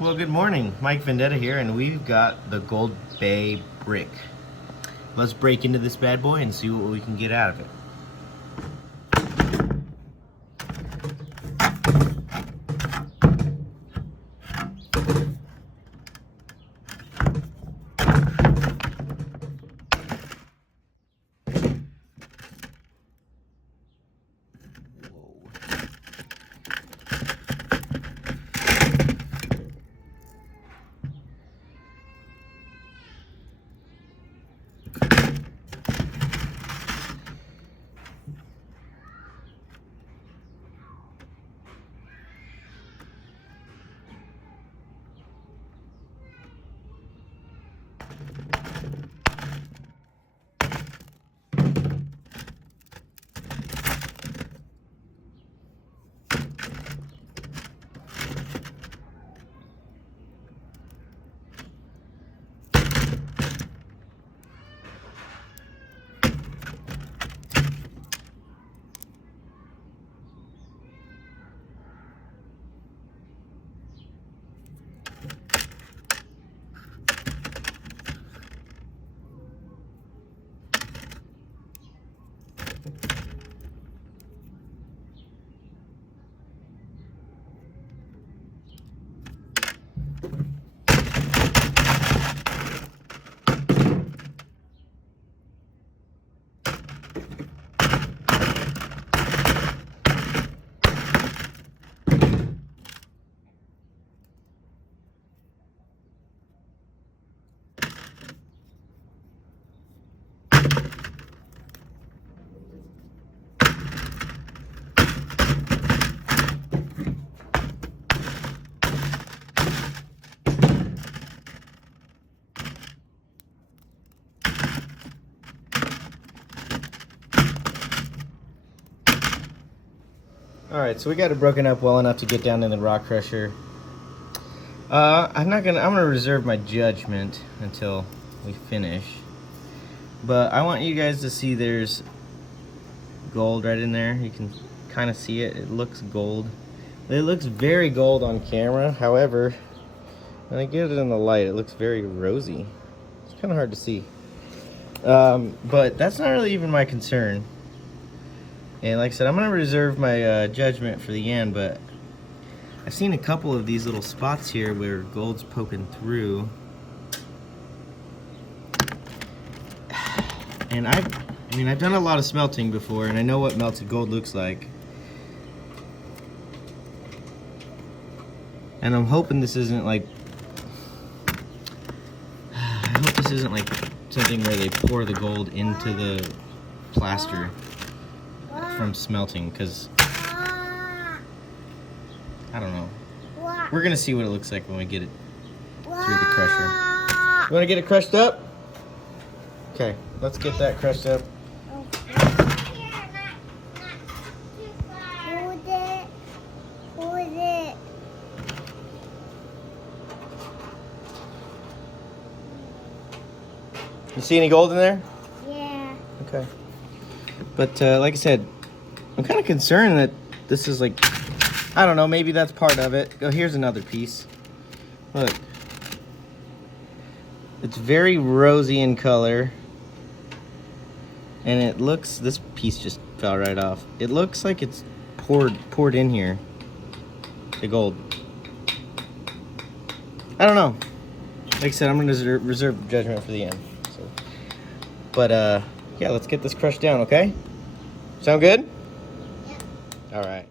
Well, good morning. Mike Vendetta here, and we've got the Goldbay brick. Let's break into this bad boy and see what we can get out of it. Alright, so we got it broken up well enough to get down in the rock crusher. I'm gonna reserve my judgment until we finish. But I want you guys to see there's gold right in there. You can kind of see it. It looks gold. It looks very gold on camera. However, when I get it in the light, it looks very rosy. It's kind of hard to see. But that's not really even my concern. And like I said, I'm going to reserve my judgment for the end, but I've seen a couple of these little spots here where gold's poking through. And I've done a lot of smelting before, and I know what melted gold looks like. And I'm hoping this isn't like, I hope this isn't like something where they pour the gold into the plaster from smelting, because I don't know. We're gonna see what it looks like when we get it through the crusher. You wanna get it crushed up? Okay, let's get that crushed up. Hold it. You see any gold in there? Yeah. Okay. But like I said, I'm kind of concerned that this is like, I don't know, maybe that's part of it. Oh, here's another piece. Look. It's very rosy in color. And it looks, this piece just fell right off. It looks like it's poured in here. The gold. I don't know. Like I said, I'm gonna reserve judgment for the end. So. But yeah, let's get this crushed down, okay? Sound good? Yeah. All right.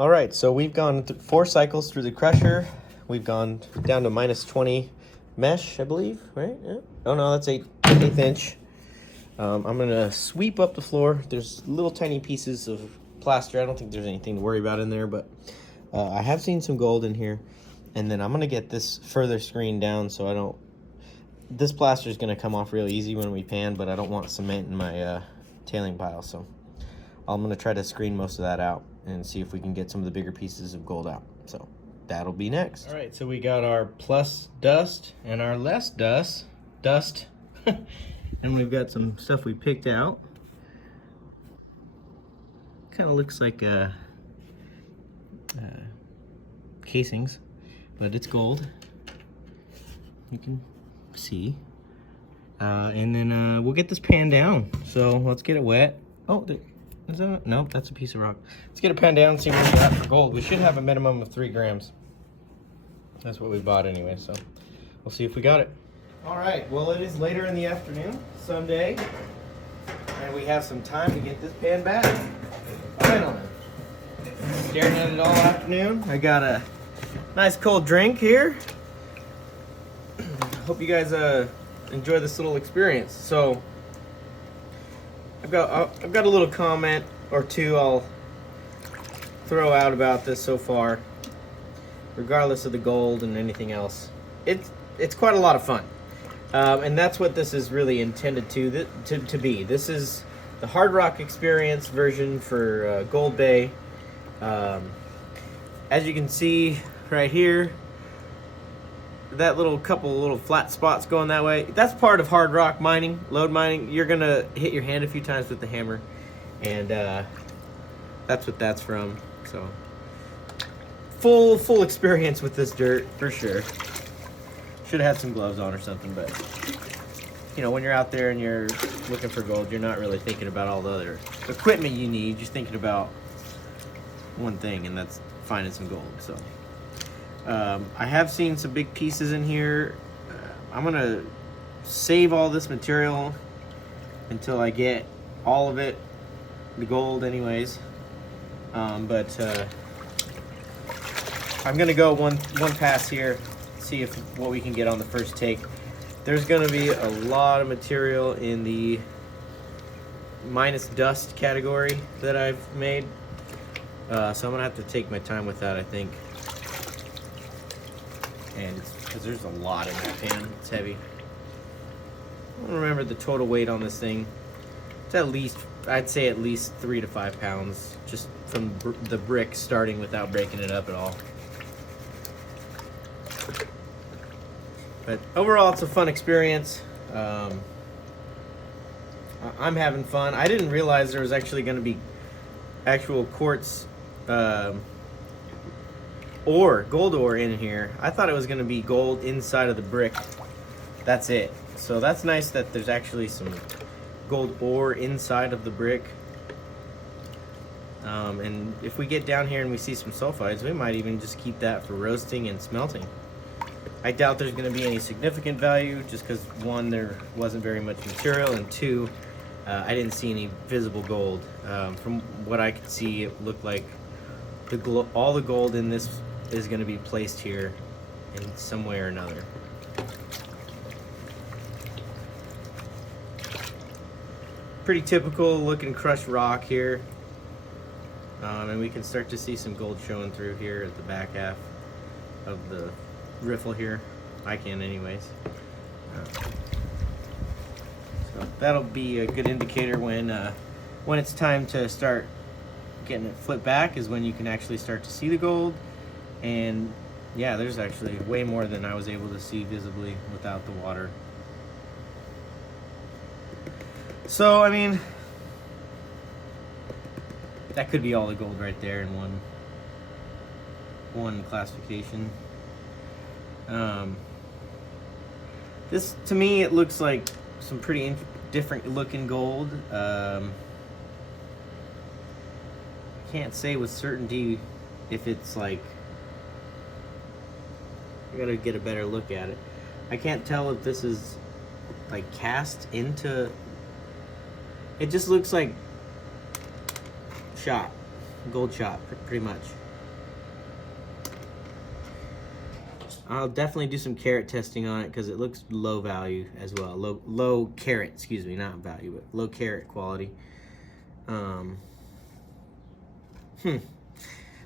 All right, so we've gone 4 cycles through the crusher. We've gone down to minus 20 mesh, I believe, right? Yeah. Oh no, that's 1/8 inch. I'm gonna sweep up the floor. There's little tiny pieces of plaster. I don't think there's anything to worry about in there, but I have seen some gold in here. And then I'm gonna get this further screened down so I don't, this plaster is gonna come off real easy when we pan, but I don't want cement in my tailing pile, so I'm gonna try to screen most of that out and see if we can get some of the bigger pieces of gold out. So that'll be next. All right, so we got our plus dust and our less dust. And we've got some stuff we picked out. Kind of looks like casings, but it's gold. You can see. And then we'll get this pan down. So let's get it wet. Oh, is that? Nope, that's a piece of rock. Let's get it pan down and see what we got for gold. We should have a minimum of 3 grams. That's what we bought anyway, so we'll see if we got it. All right, well, it is later in the afternoon, Sunday, and we have some time to get this pan back. Finally. Staring at it all afternoon. I got a nice cold drink here. Hope you guys enjoy this little experience. So I've got a little comment or two I'll throw out about this so far. Regardless of the gold and anything else, it's quite a lot of fun, and that's what this is really intended to be. This is the hard rock experience version for Goldbay. As you can see right here, that couple little flat spots going that way, that's part of hard rock mining, lode mining. You're gonna hit your hand a few times with the hammer, and that's what that's from. So full experience with this dirt for sure. Should have had some gloves on or something, but you know, when you're out there and you're looking for gold, you're not really thinking about all the other equipment you need. You're thinking about one thing, and that's finding some gold. So I have seen some big pieces in here. I'm gonna save all this material until I get all of it, the gold anyways. But I'm gonna go one pass here, see what we can get on the first take. There's gonna be a lot of material in the minus dust category that I've made, so I'm gonna have to take my time with that, I think. And because there's a lot in that pan, it's heavy. I don't remember the total weight on this thing. It's at least, I'd say at least 3 to 5 pounds, just from the brick starting without breaking it up at all. But overall, it's a fun experience. I'm having fun. I didn't realize there was actually going to be actual quartz ore, gold ore in here. I thought it was going to be gold inside of the brick. That's it. So that's nice that there's actually some gold ore inside of the brick. And if we get down here and we see some sulfides, we might even just keep that for roasting and smelting. I doubt there's going to be any significant value, just because 1, there wasn't very much material, and 2, I didn't see any visible gold. From what I could see, it looked like all the gold in this is going to be placed here in some way or another. Pretty typical looking crushed rock here, and we can start to see some gold showing through here at the back half of the riffle here. I can anyways. So that'll be a good indicator when it's time to start getting it flipped back, is when you can actually start to see the gold. And yeah, there's actually way more than I was able to see visibly without the water. So I mean, that could be all the gold right there in one classification. This, to me, it looks like some pretty different looking gold. Can't say with certainty if it's like, I gotta get a better look at it. I can't tell if this is like cast into, it just looks like shot, gold shot, pretty much. I'll definitely do some carat testing on it because it looks low value as well. Low carat, excuse me, not value, but low carat quality.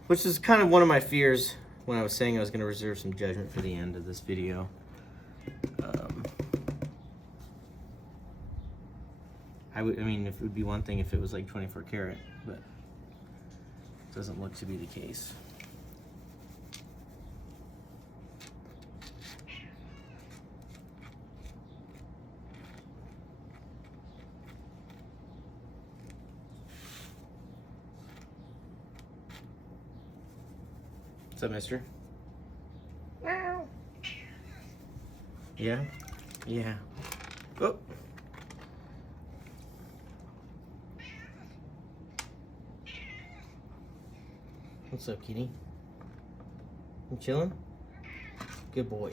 Which is kind of one of my fears when I was saying I was going to reserve some judgment for the end of this video. I mean, it would be one thing if it was like 24 karat, but it doesn't look to be the case. What's up, mister? Meow. Yeah? Yeah. Oh! What's up, kitty? You chilling? Good boy.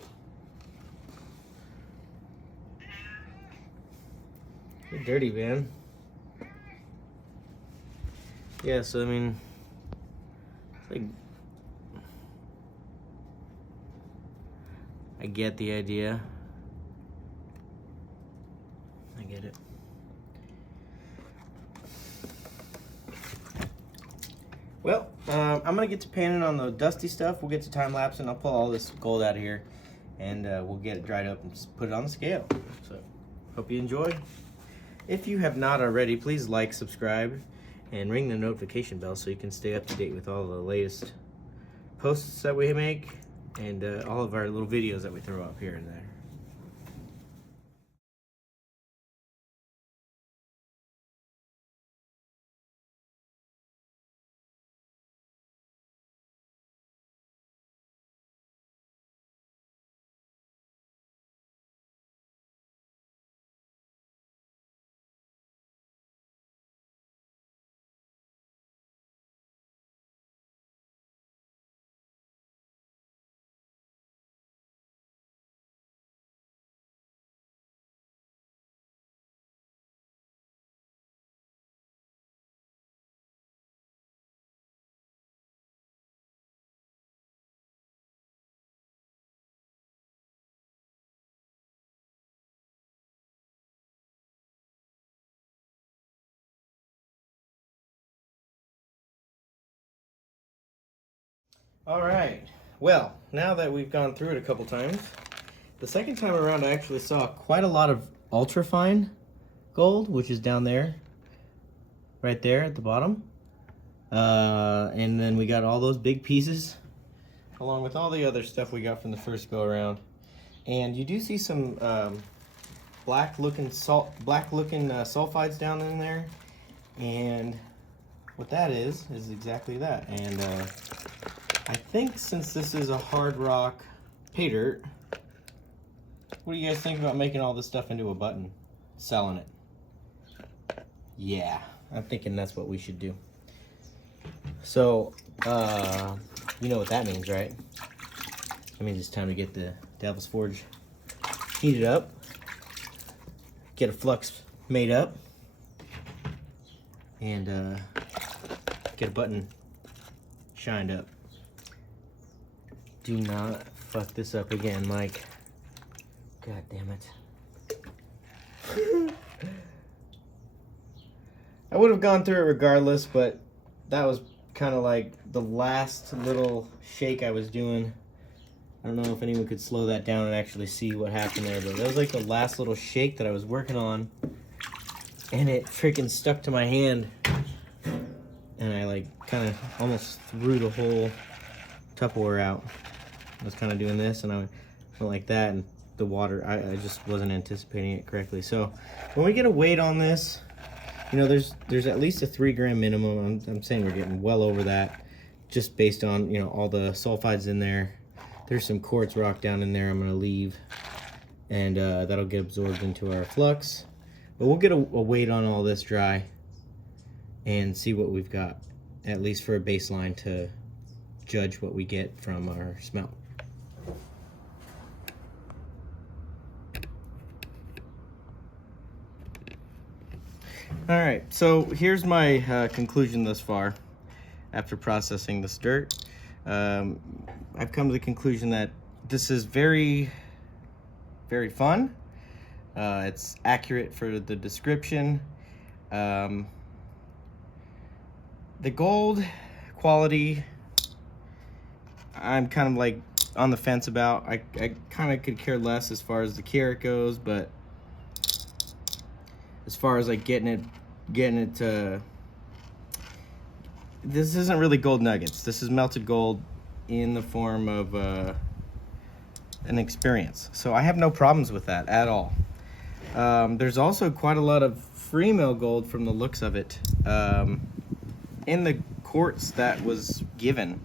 You're dirty, man. Yeah, so I mean, like, I get the idea. I get it. Well, I'm gonna get to painting on the dusty stuff. We'll get to time lapse, and I'll pull all this gold out of here, and we'll get it dried up and just put it on the scale. So, hope you enjoy. If you have not already, please like, subscribe, and ring the notification bell so you can stay up to date with all the latest posts that we make and all of our little videos that we throw up here and there. All right, well, now that we've gone through it a couple times, the second time around I actually saw quite a lot of ultra fine gold, which is down there, right there at the bottom. And then we got all those big pieces, along with all the other stuff we got from the first go around. And you do see some black looking sulfides down in there, and what that is exactly that. And I think since this is a hard rock pay dirt, what do you guys think about making all this stuff into a button, selling it? Yeah, I'm thinking that's what we should do. So, you know what that means, right? That means it's time to get the Devil's Forge heated up, get a flux made up, and get a button shined up. Do not fuck this up again, Mike. God damn it. I would have gone through it regardless, but that was kind of like the last little shake I was doing. I don't know if anyone could slow that down and actually see what happened there, but that was like the last little shake that I was working on, and it freaking stuck to my hand, and I like kind of almost threw the whole Tupperware out. I was kind of doing this, and I went like that, and the water, I just wasn't anticipating it correctly. So when we get a weight on this, you know, there's at least a 3 gram minimum. I'm saying we're getting well over that, just based on, you know, all the sulfides in there. There's some quartz rock down in there I'm gonna leave, and that'll get absorbed into our flux. But we'll get a weight on all this dry and see what we've got, at least for a baseline to judge what we get from our smelt. All right, so here's my conclusion thus far after processing this dirt. I've come to the conclusion that this is very, very fun. It's accurate for the description. The gold quality, I'm kind of like on the fence about. I kind of could care less as far as the carat goes, but as far as like getting it to, this isn't really gold nuggets. This is melted gold in the form of an experience. So I have no problems with that at all. There's also quite a lot of free mill gold from the looks of it in the quartz that was given.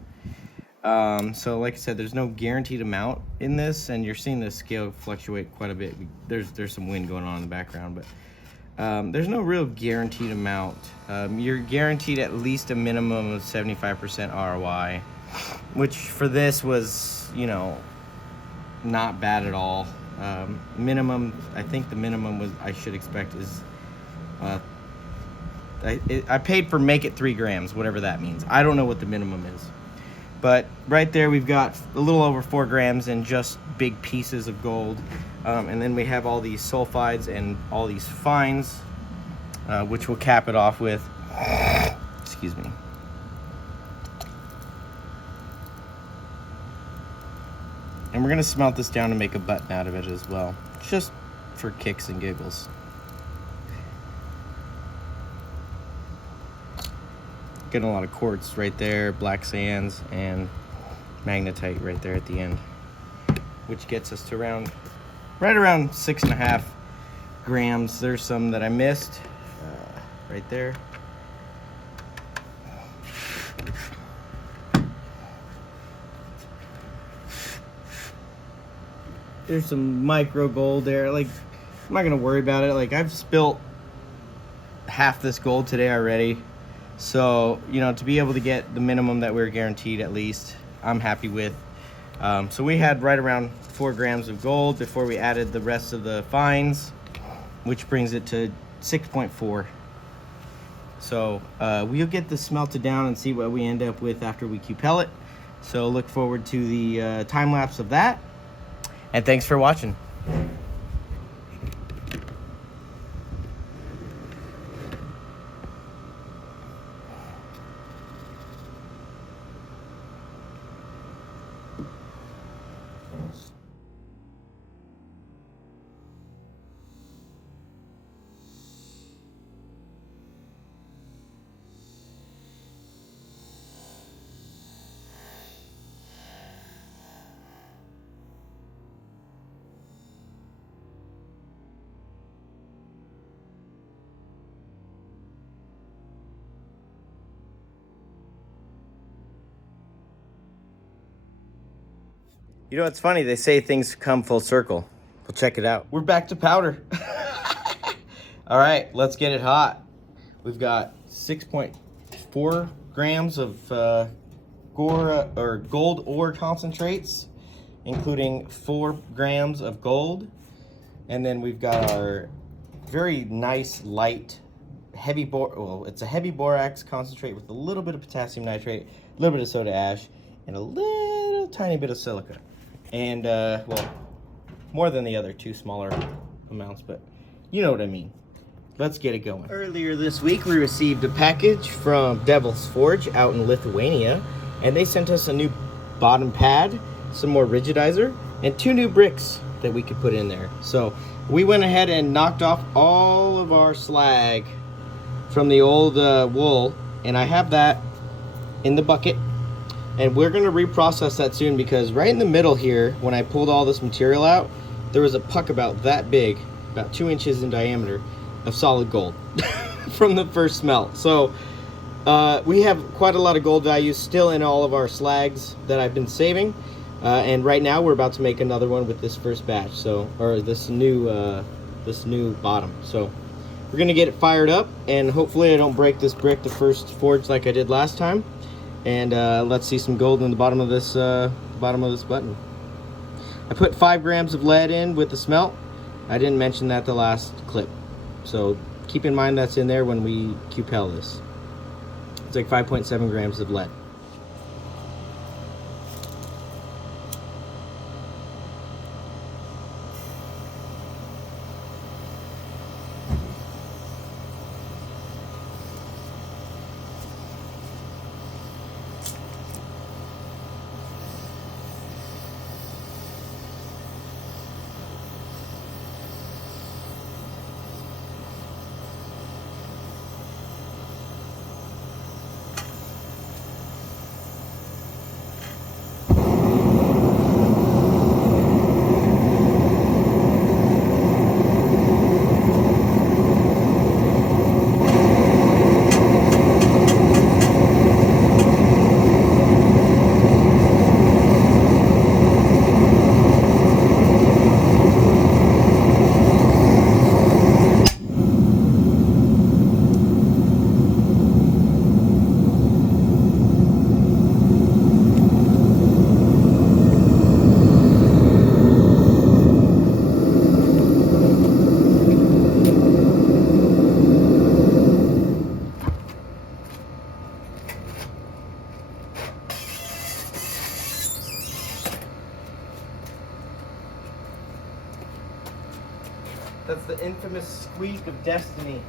So like I said, there's no guaranteed amount in this, and you're seeing the scale fluctuate quite a bit. There's some wind going on in the background, but there's no real guaranteed amount. You're guaranteed at least a minimum of 75% ROI, which for this was, you know, not bad at all. Minimum, I think the minimum was, I should expect is, I paid for make it 3 grams, whatever that means. I don't know what the minimum is. But right there we've got a little over 4 grams in just big pieces of gold. And then we have all these sulfides and all these fines, which we'll cap it off with. Excuse me. And we're gonna smelt this down and make a button out of it as well, just for kicks and giggles. Getting a lot of quartz right there, black sands, and magnetite right there at the end, which gets us to right around 6.5 grams. There's some that I missed right there. There's some micro gold there. Like, I'm not gonna worry about it. Like, I've spilt half this gold today already. So, you know, to be able to get the minimum that we're guaranteed, at least, I'm happy with. So we had right around 4 grams of gold before we added the rest of the fines, which brings it to 6.4. So we'll get this smelted down and see what we end up with after we QPel it. So look forward to the time lapse of that. And thanks for watching. You know, it's funny, they say things come full circle. We'll check it out. We're back to powder. All right, let's get it hot. We've got 6.4 grams of gold ore concentrates, including 4 grams of gold. And then we've got our very nice light it's a heavy borax concentrate with a little bit of potassium nitrate, a little bit of soda ash, and a little tiny bit of silica. And well, more than the other 2 smaller amounts, but you know what I mean. Let's get it going. Earlier this week, we received a package from Devil's Forge out in Lithuania, and they sent us a new bottom pad, some more rigidizer, and 2 new bricks that we could put in there. So we went ahead and knocked off all of our slag from the old wool, and I have that in the bucket. And we're gonna reprocess that soon, because right in the middle here, when I pulled all this material out, there was a puck about that big, about 2 inches in diameter, of solid gold from the first smelt. So we have quite a lot of gold values still in all of our slags that I've been saving. And right now we're about to make another one with this first batch, so, or this new bottom. So we're gonna get it fired up, and hopefully I don't break this brick the first forge like I did last time. And let's see some gold in the bottom of this button. I put 5 grams of lead in with the smelt. I didn't mention that the last clip, so keep in mind that's in there when we QPel this. It's like 5.7 grams of lead. That's the infamous squeak of destiny.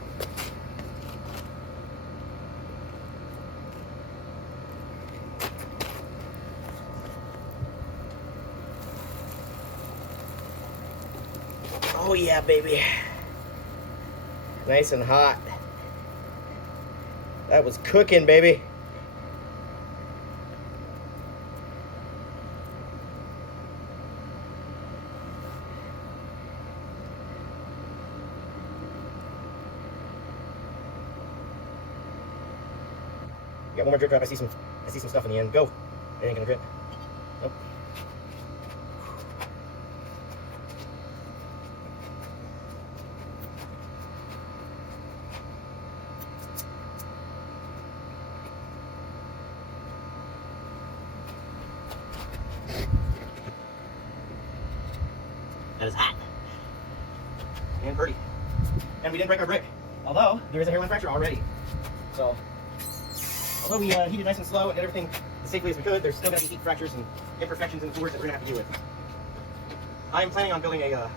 Oh yeah, baby. Nice and hot. That was cooking, baby. Got one more drip drop. I see some stuff in the end. Go. It ain't gonna drip. Nope. That is hot. And pretty. And we didn't break our brick. Although, there is a hairline fracture already. So, although we heated nice and slow and did everything as safely as we could, there's still going to be heat fractures and imperfections in the forge that we're going to have to deal with. I am planning on building a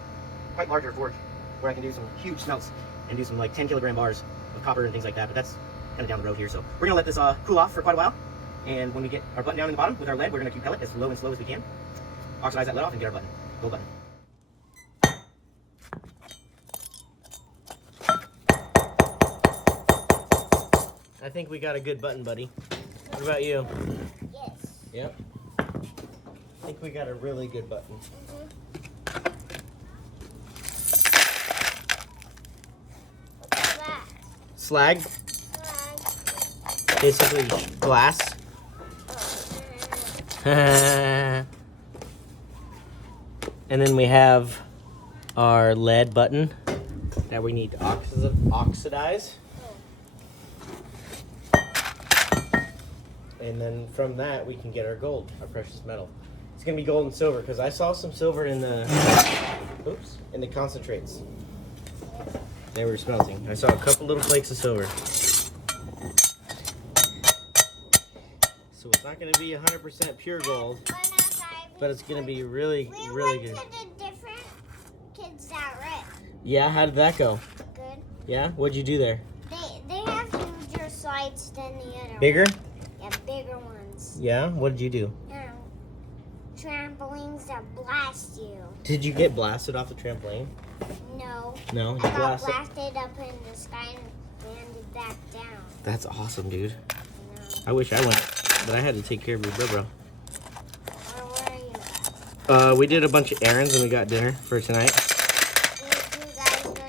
quite larger forge where I can do some huge smelts and do some like 10 kilogram bars of copper and things like that, but that's kind of down the road here. So we're going to let this cool off for quite a while. And when we get our button down in the bottom with our lead, we're going to keep pellet as low and slow as we can. Oxidize that lead off and get our button. Gold button. I think we got a good button, buddy. What about you? Yes. Yep. I think we got a really good button. What's that? Slag? Basically glass. And then we have our lead button that we need to oxidize. And then from that we can get our gold, our precious metal. It's gonna be gold and silver because I saw some silver in the concentrates. They were smelting. I saw a couple little flakes of silver. So it's not gonna be 100% pure gold, but it's gonna be really, really good. We went to the different kids that rip. Yeah, how did that go? Good. Yeah, what'd you do there? They have huger slides than the other Bigger? ones. Yeah, bigger ones. Yeah, what did you do? Trampolines that blast you. Did you get blasted off the trampoline? No. No, you I got blasted. blasted up in the sky and landed back down. That's awesome, dude. No. I wish I went, but I had to take care of your bro. Where are you? We did a bunch of errands and we got dinner for tonight. Did you guys go to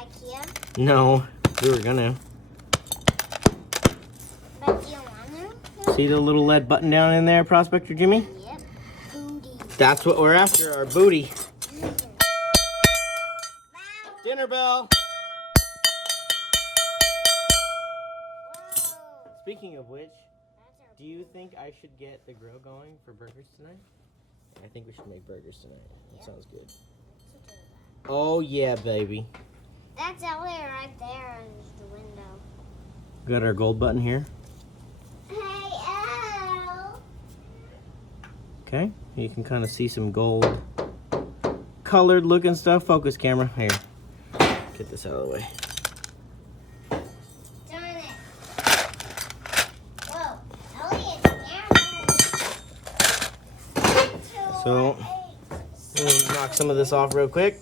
IKEA? No, we were gonna. But do you want to? See the little lead button down in there, Prospector Jimmy? Yep. Booty. That's what we're after, our booty. Wow. Dinner bell. Whoa. Speaking of which, That's our do you think I should get the grill going for burgers tonight? I think we should make burgers tonight. That Yeah. sounds good. to do that. Oh yeah, baby. That's Elliot right there in the window. Got our gold button here. Hey, Elle. Okay, you can kind of see some gold colored looking stuff. Focus camera, here. Get this out of the way. Darn it. Whoa. Elliot's camera. So, we'll knock some of this off real quick.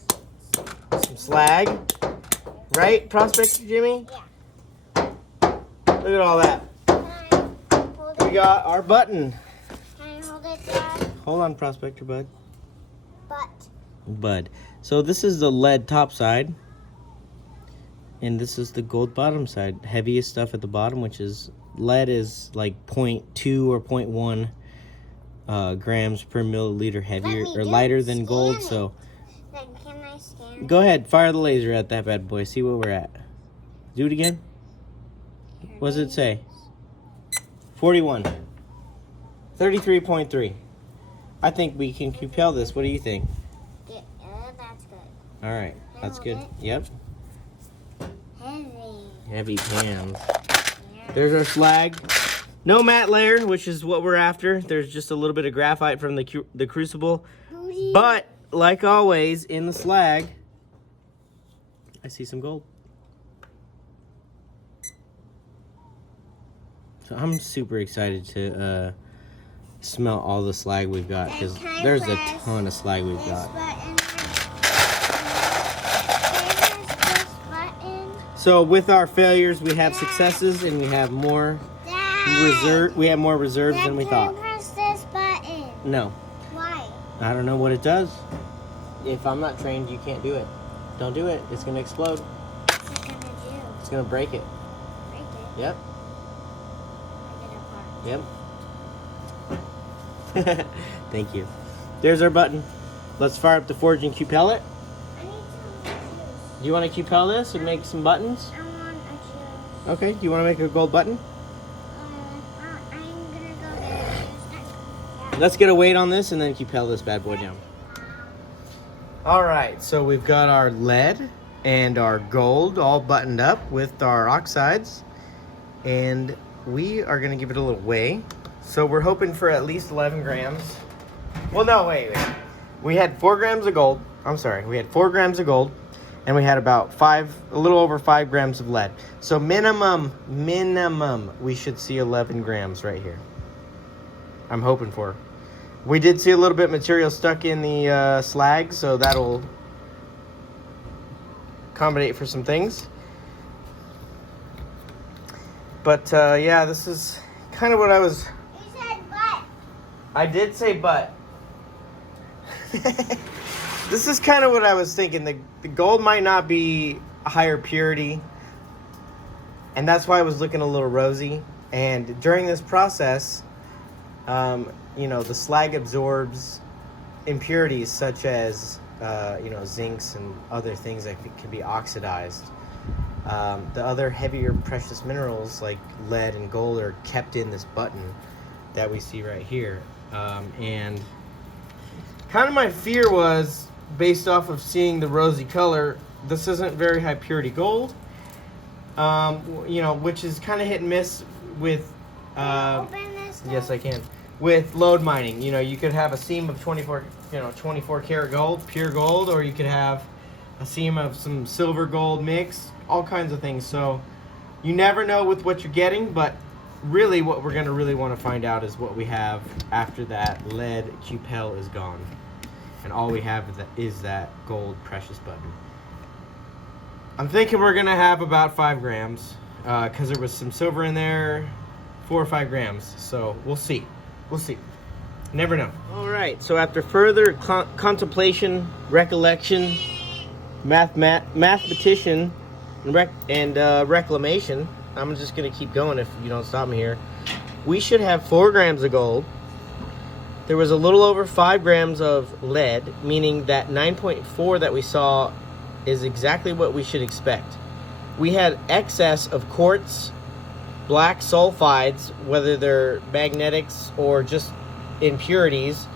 Some slag. Right, Prospector Jimmy? Yeah. Look at all that. Can I hold We it? got our button. Can I hold it, Dad? Hold on, Prospector Bud. But So this is the lead top side. And this is the gold bottom side. Heaviest stuff at the bottom, which is lead is like 0.2 or 0.1 grams per milliliter heavier me or do lighter it. than gold. Scan it. So then can I scan? go ahead, fire the laser at that bad boy. See what we're at. Do it again. What does it say? 41. 33.3. I think we can compel this. What do you think? Yeah, that's good. All right, that's good. hold Yep. Heavy. Heavy pans. Yeah. There's our slag. No matte layer, which is what we're after. There's just a little bit of graphite from the crucible. Booty. But, like always, in the slag, I see some gold. So I'm super excited to smell all the slag we've got, because there's a ton of slag we've got. So with our failures, we have successes, and we have more reserve. We have more reserves than we thought. Press this button. No. Why? I don't know what it does. If I'm not trained, you can't do it. Don't do it. It's gonna explode. What's it gonna do? It's gonna break it. Break it. Yep. I get a part. Yep. Thank you. There's our button. Let's fire up the forging Q pellet. I need some juice. Do you want to Q pel this and make some buttons? I want a juice. Okay. Do you want to make a gold button? I'm gonna go get a juice. Yeah. Let's get a weight on this and then Q pel this bad boy down. All right. So we've got our lead and our gold all buttoned up with our oxides, and we are going to give it a little weigh. So we're hoping for at least 11 grams. Well, no, wait. We had 4 grams of gold. I'm sorry. We had 4 grams of gold, and we had about a little over 5 grams of lead. So minimum, we should see 11 grams right here. I'm hoping for. We did see a little bit of material stuck in the slag, so that'll accommodate for some things. But yeah, this is kind of what I was... You said butt. I did say but. This is kind of what I was thinking. The gold might not be a higher purity, and that's why I was looking a little rosy. And during this process, you know, the slag absorbs impurities such as, you know, zincs and other things that can be oxidized. The other heavier precious minerals like lead and gold are kept in this button that we see right here. And kind of my fear was, based off of seeing the rosy color, this isn't very high purity gold, you know, which is kind of hit and miss with... Can you open this? Yes, I can. With lode mining, you know, you could have a seam of 24 karat gold, pure gold, or you could have a seam of some silver gold mix, all kinds of things. So you never know with what you're getting, but really what we're going to really want to find out is what we have after that lead Q pel is gone. And all we have is that gold precious button. I'm thinking we're going to have about 5 grams because there was some silver in there, 4 or 5 grams. So we'll see. We'll see. Never know. All right. So after further contemplation, recollection, mathematician, and reclamation, I'm just going to keep going if you don't stop me here. We should have 4 grams of gold. There was a little over 5 grams of lead, meaning that 9.4 that we saw is exactly what we should expect. We had excess of quartz, black sulfides, whether they're magnetics or just impurities,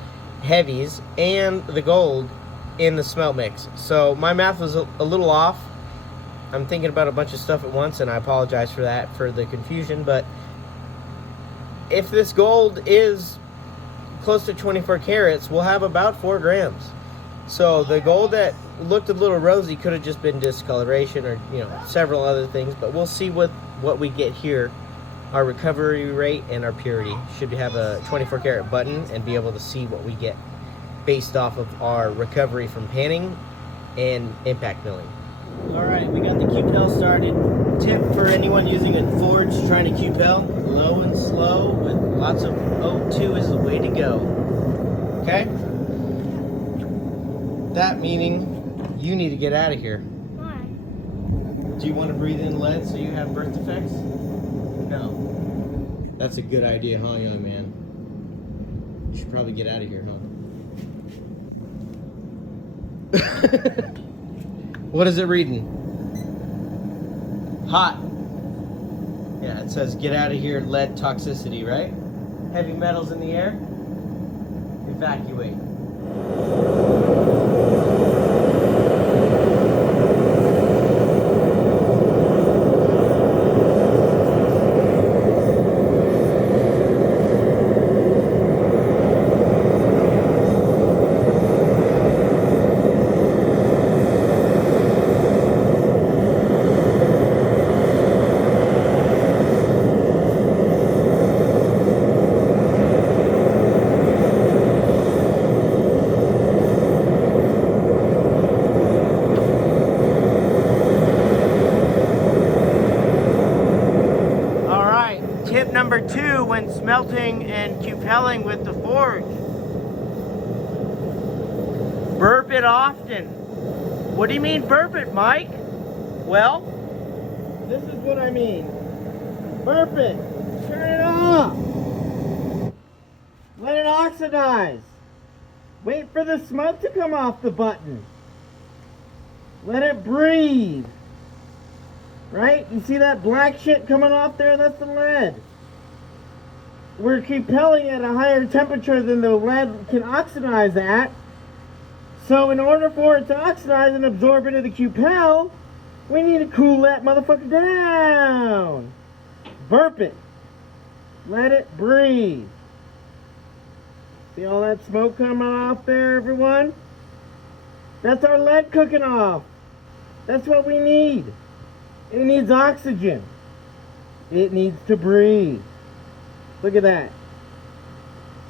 heavies, and the gold in the smelt mix. So my math was a little off. I'm thinking about a bunch of stuff at once, and I apologize for that, for the confusion. But if this gold is close to 24 carats, we'll have about 4 grams. So the gold that looked a little rosy could have just been discoloration or, you know, several other things. But we'll see what we get here. Our recovery rate and our purity. Should have a 24 karat button and be able to see what we get based off of our recovery from panning and impact milling. All right, we got the Q pel started. Tip for anyone using a forge trying to Q pel: low and slow with lots of O2 is the way to go. Okay? That meaning you need to get out of here. Why? Do you want to breathe in lead so you have birth defects? No. That's a good idea, huh, young man? You should probably get out of here, huh? What is it reading? Hot. Yeah, it says get out of here, lead toxicity, right? Heavy metals in the air. Evacuate. when smelting and cupelling with the forge. Burp it often. What do you mean burp it, Mike? Well, this is what I mean. Burp it. Turn it off. Let it oxidize. Wait for the smoke to come off the button. Let it breathe. Right? You see that black shit coming off there? That's the lead. We're cupelling at a higher temperature than the lead can oxidize at. So in order for it to oxidize and absorb into the cupel, we need to cool that motherfucker down. Burp it. Let it breathe. See all that smoke coming off there, everyone? That's our lead cooking off. That's what we need. It needs oxygen. It needs to breathe. Look at that.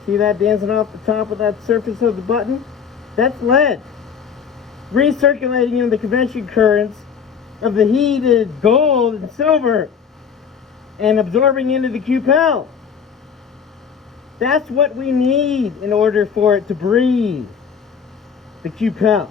See that dancing off the top of that surface of the button? That's lead. Recirculating in the convection currents of the heated gold and silver and absorbing into the cupel. That's what we need in order for it to breathe. The cupel.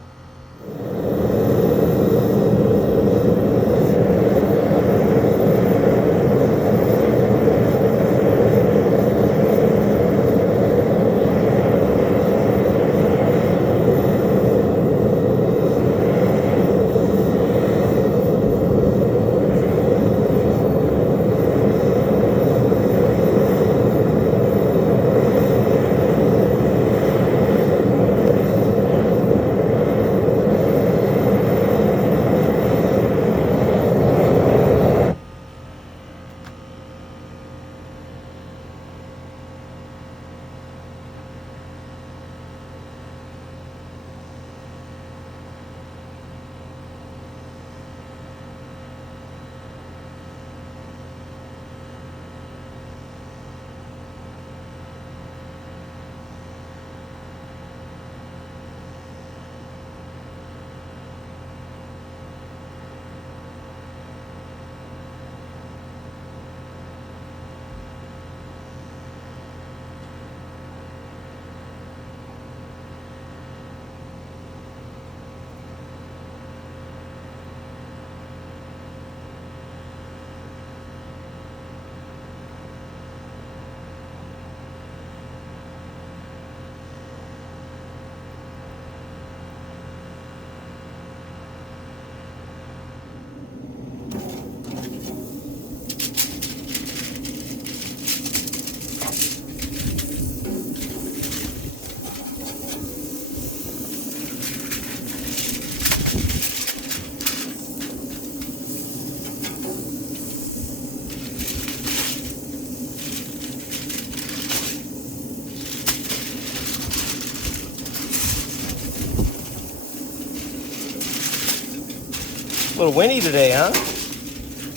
A little windy today, huh?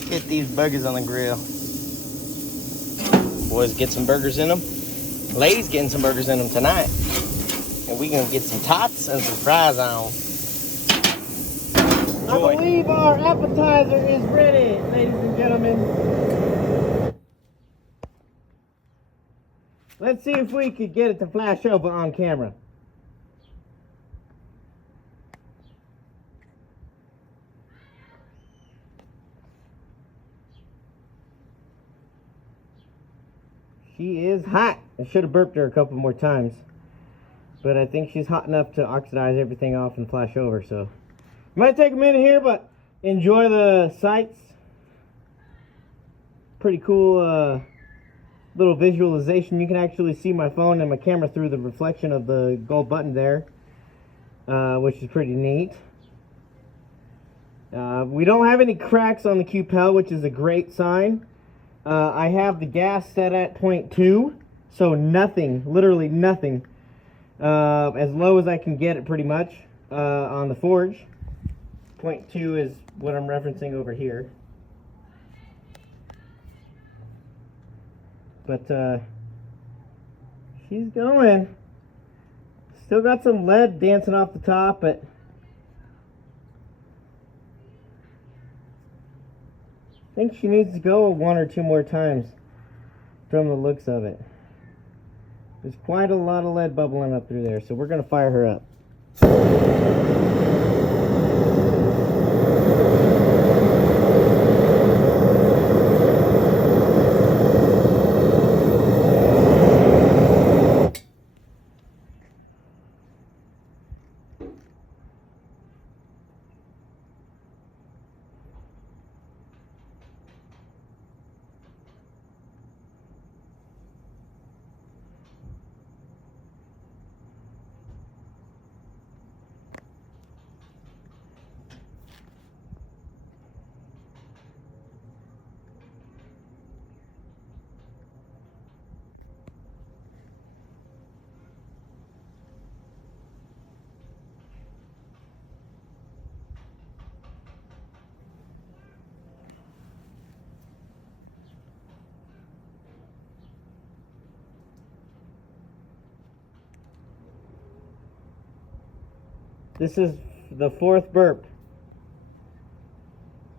Get these burgers on the grill. Boys get some burgers in them. Ladies getting some burgers in them tonight. And we gonna get some tots and some fries on. Enjoy. I believe our appetizer is ready, ladies and gentlemen. Let's see if we could get it to flash over on camera. She is hot. I should have burped her a couple more times. But I think she's hot enough to oxidize everything off and flash over. So, might take a minute here, but enjoy the sights. Pretty cool little visualization. You can actually see my phone and my camera through the reflection of the gold button there, which is pretty neat. We don't have any cracks on the cupel, which is a great sign. I have the gas set at 0.2, so nothing, literally nothing, as low as I can get it pretty much on the forge. 0.2 is what I'm referencing over here. But she's going. Still got some lead dancing off the top, but I think she needs to go one or two more times from the looks of it. There's quite a lot of lead bubbling up through there, so we're going to fire her up. This is the 4th burp.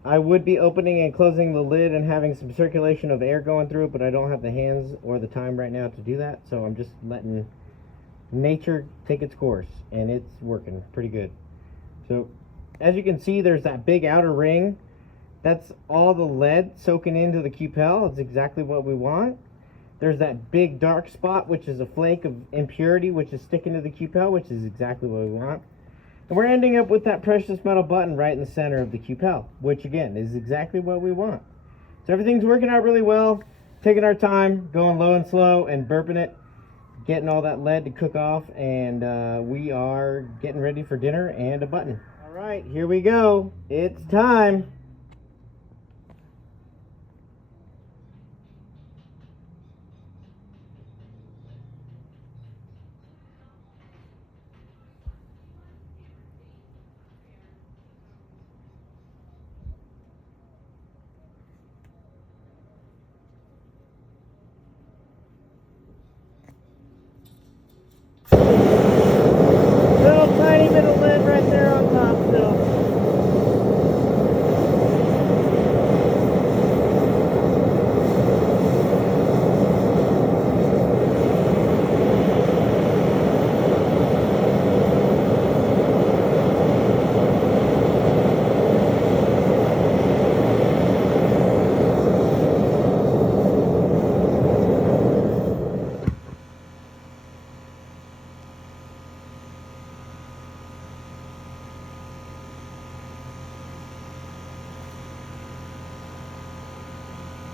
I would be opening and closing the lid and having some circulation of air going through it, but I don't have the hands or the time right now to do that, so I'm just letting nature take its course, and it's working pretty good. So, as you can see, there's that big outer ring. That's all the lead soaking into the cupel. It's exactly what we want. There's that big dark spot, which is a flake of impurity, which is sticking to the cupel, which is exactly what we want. And we're ending up with that precious metal button right in the center of the cupel, which again is exactly what we want. So everything's working out really well. Taking our time, going low and slow and burping it, getting all that lead to cook off, and we are getting ready for dinner and a button. All right, here we go. It's time. Little tiny bit of lead right there on top still.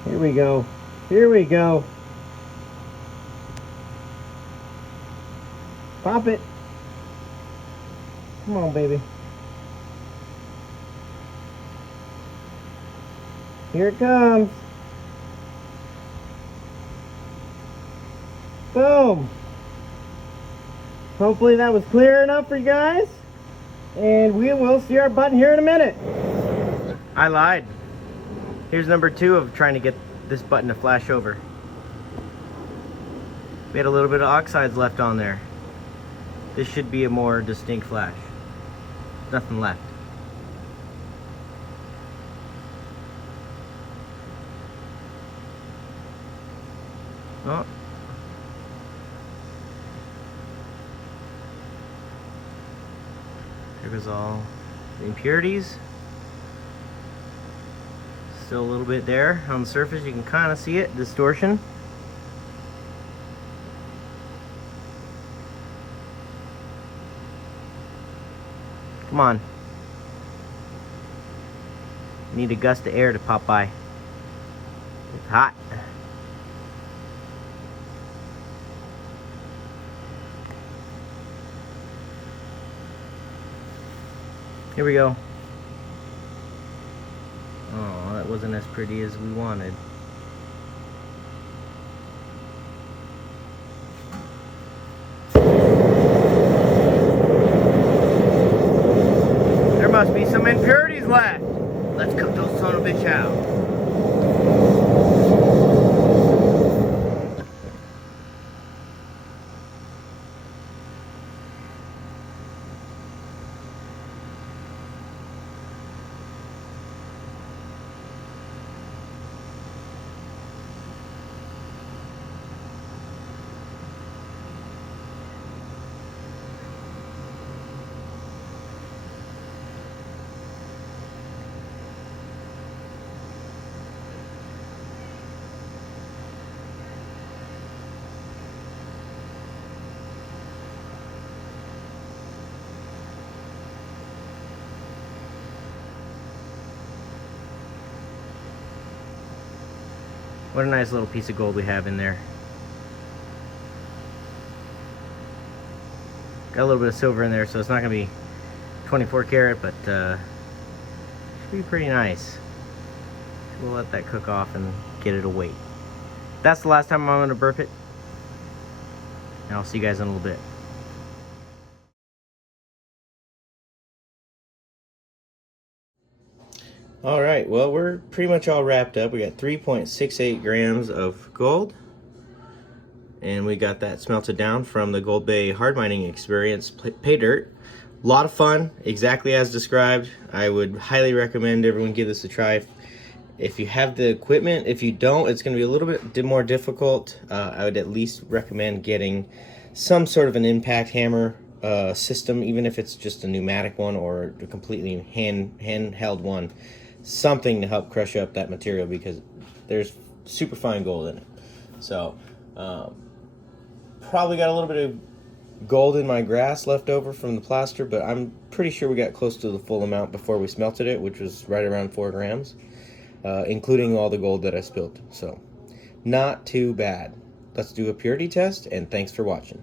Here we go. Here we go. Pop it. Come on, baby. Here it comes. Boom. Hopefully that was clear enough for you guys. And we will see our button here in a minute. I lied. Here's number 2 of trying to get this button to flash over. We had a little bit of oxides left on there. This should be a more distinct flash. Nothing left. Oh. There goes all the impurities. Still a little bit there on the surface. You can kind of see it, distortion. Come on. Need a gust of air to pop by. It's hot. Here we go. Oh, that wasn't as pretty as we wanted. There must be some impurities left. Let's cook those son of a bitch out. What a nice little piece of gold we have in there. Got a little bit of silver in there, so it's not gonna be 24 karat, but should be pretty nice. We'll let that cook off and get it a weight. That's the last time I'm gonna burp it. And I'll see you guys in a little bit. All right, well, we're pretty much all wrapped up. We got 3.68 grams of gold, and we got that smelted down from the Goldbay hard mining experience pay dirt. A lot of fun, exactly as described. I would highly recommend everyone give this a try. If you have the equipment, if you don't, it's going to be a little bit more difficult. I would at least recommend getting some sort of an impact hammer system, even if it's just a pneumatic one or a completely handheld one. Something to help crush up that material, because there's super fine gold in it. So probably got a little bit of gold in my grass left over from the plaster, but I'm pretty sure we got close to the full amount before we smelted it, which was right around 4 grams, including all the gold that I spilled. So not too bad. Let's do a purity test, and thanks for watching.